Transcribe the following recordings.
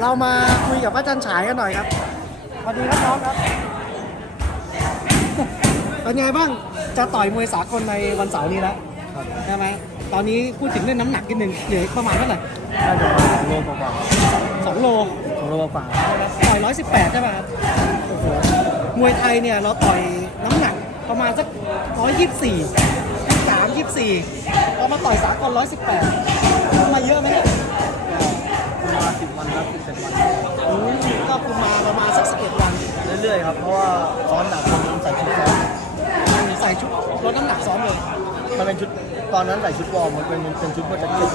เรามาคุยกับพระจันฉายกันหน่อยครับสวัสดีครับน้องครับ เป็นไงบ้าง จะต่อยมวยสากลในวันเสาร์นี้แล้วใช่ไหมตอนนี้พูดถึงเรื่องน้ำหนักนิดนึงเหลืออีกประมาณเท่าไหร่น่าจะประมาณโลกว่าสองโลๆสองโลกว่าต่อยร้อยสิบแปดใช่ไหมครับโอ้โหมวยไทยเนี่ยเราต่อยน้ำหนักประมาณสักร้อยยี่สิบสี่ยี่สามยี่สี่พอมาต่อยสากลร้อยสิบแปดมาเยอะไหมเนี่ย รื่อยๆครับ เพราะว่าซ้อนหนักมันใส่ชุดซ้อมใส่ชุดลดน้ำหนักซ้อมเลยมันเป็นชุดตอนนั้นใส่ชุดวอร์มมันเป็นเป็นชุดเพื่อจะเก็บ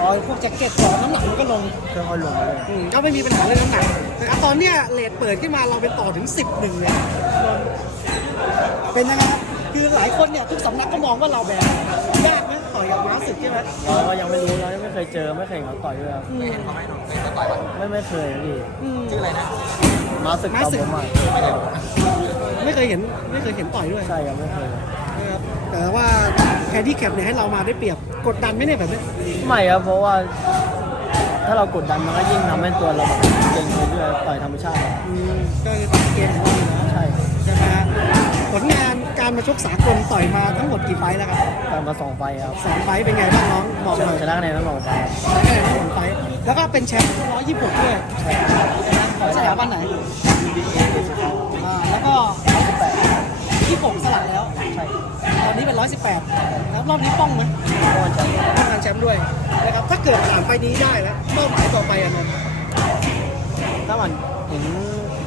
รอยพวกแจ็คเก็ตก่อนน้ำหนักมันก็ลงเครื่องค่อยลงมาเลยอืมก็ไม่มีปัญหาเรื่องน้ำหนักแต่ตอนเนี้ยเลทเปิดขึ้นมาเราเป็นต่อถึง 10หนึ่งเลยเป็นยังไงครับคือหลายคนเนี่ยทุกสำนักก็มองว่าเราแบบยากไหมต่อยกับม้าศึกใช่ไหมเราก็ยังไม่รู้เรายังไม่เคยเจอไม่เคยเห็นเขาต่อยด้วยครับอืมไม่ไม่เคยนะพี่อืม มาสึกม้าต่อศึกผมอะไม่เคยเห็นไม่เคยเห็นต่อยด้วยใช่ครับไม่เคยนะครับแต่ว่าแคดดี้แคปเนี่ยให้เรามาได้เปรียบกดดันไหมเนี่ยแบบนี้ไม่ครับเพราะว่า ถ้าเรากดดันมันก็ยิ่งทำให้ตัวเราแบบเก่งไปเรื่อยต่อยธรรมชาติครับอืมก็คือตามเกมของเราอยู่แล้วใช่ใช่ไหมฮะผลงานการมาชกสากลต่อยมาทั้งหมดกี่ไฟต์แล้วครับต่อยมาสองไฟล์ครับสองไฟต์เป็นไงบ้างน้องบอกหน่อยชนะคะแนนทั้งสองไฟล์ครับชนะคะแนนทั้งสองไฟต์แล้วก็เป็นแชมป์126ด้วย ใช่ครับของสถาบันไหน UBA เอชครับอ่าแล้วก็แปด26สลับแล้วใช่ตอนนี้เป็น 118แล้วรอบนี้ป้องไหมก็จะป้องกันแชมป์ด้วยนะครับถ้าเกิดผ่านไฟล์นี้ได้แล้วเป้าหมายต่อไปอะนนท์ถ้ามันเห็น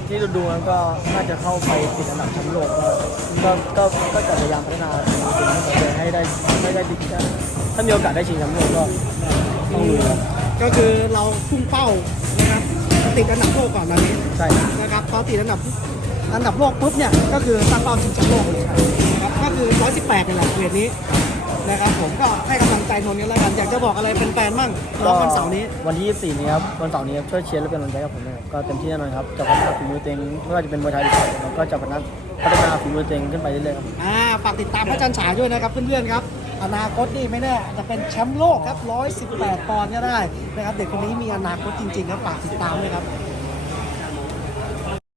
ที่ดูดูๆแล้วก็น่าจะเข้าไปติดอันดับแชมป์โลกก็ก็ก็ก็จะพยายามพัฒนาตัวเองให้ได้ให้ได้ติดถ้ามีโอกาสได้ชิงแชมป์โลกก็ต้องลุยครับก็คือเราพุ่งเป้านะครับ ติดอันดับโลกก่อนตอนนี้ใช่นะครับพอติดอันดับอันดับโลกปุ๊บเนี่ยก็คือตั้งเป้าชิงแชมป์โลกเลยนะครับก็คือ 118นี่แหละเวทนี้นะครับผมก็ให้กำลังใจนนท์กันแล้วกันอยากจะบอกอะไรเป็นแฟนๆบ้างรอบวันเสาร์นี้วันที่24นี้ครับวันเสาร์นี้ครับช่วยเชียร์และเป็นกำลังใจกับผมด้วยครับก็เต็มที่แน่นอนครับจะพัฒนาฝีมือตัวเองไม่ว่าจะเป็นมวยไทยหรือต่อยแล้วก็จะพัฒนาพัฒนาฝีมือตัวเองขึ้นไปเรื่อยๆครับอ่าฝากติดตามพระจันทร์ฉายด้วยนะครับเพื่อนๆครับ อนาคตนี่ไม่แน่จจะเป็นแชมป์โลกครับ 118 ปอนด์ก็ได้นะครับ เด็กคนนี้มีอนาคตจริงๆครับฝากติดตามด้วยครับ